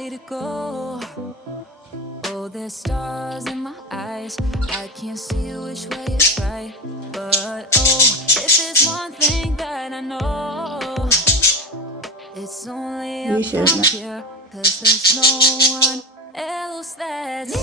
way to go. Oh, there's stars in my eyes. I can't see which way is right. But oh, if there's one thing that I know, it's only up from here. 'Cause there's no one else that's